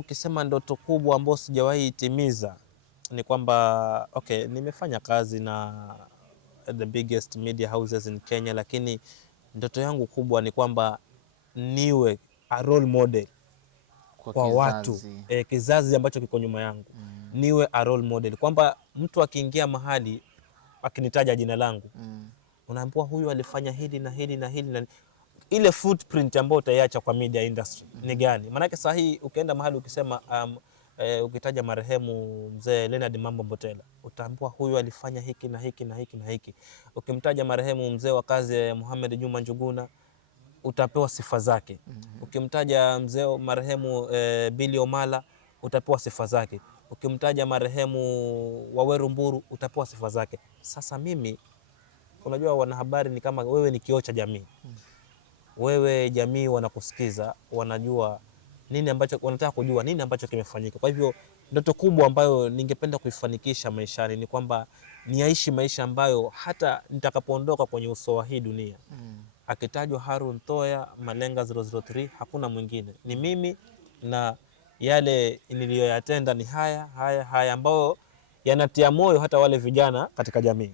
ukisema ndoto kubwa ambayo sijawahi itimiza ni kwamba nimefanya kazi na the biggest media houses in Kenya, lakini ndoto yangu kubwa ni kwamba niwe a role model kwa watu kizazi ambacho kiko nyuma yangu. Niwe a role model kwamba mtu akiingia mahali akinitaja jina langu unaambiwa huyu alifanya hili na hili na hili na ile footprint ambayo utaiacha kwa media industry ni gani? Maana sasa hii ukienda mahali ukisema ukitaja marehemu mzee Leonard Mambo Mbotela utaambiwa huyu alifanya hiki na hiki na hiki na hiki. Ukimtaja marehemu mzee wa kazi Mohamed Juma Njuguna utapewa sifa zake. Ukimtaja mzee marehemu Billy Omala utapewa sifa zake. Ukimtaja marehemu Waweru Mburu utapewa sifa zake. Sasa mimi, unajua wanahabari ni kama wewe ni kioo cha jamii. Wewe jamii wanakusikiza, wanajua nini ambacho wanataka kujua nini ambacho kimefanyika. Kwa hivyo ndoto kubwa ambayo ningependa kuifanikisha maishani ni kwamba niaishi maisha ambayo hata nitakapoondoka kwenye uso wa hii dunia akitajwa Harun Toya Malenga 003 hakuna mwingine, ni mimi, na yale niliyoyatenda ni haya ambayo yanatia moyo hata wale vijana katika jamii.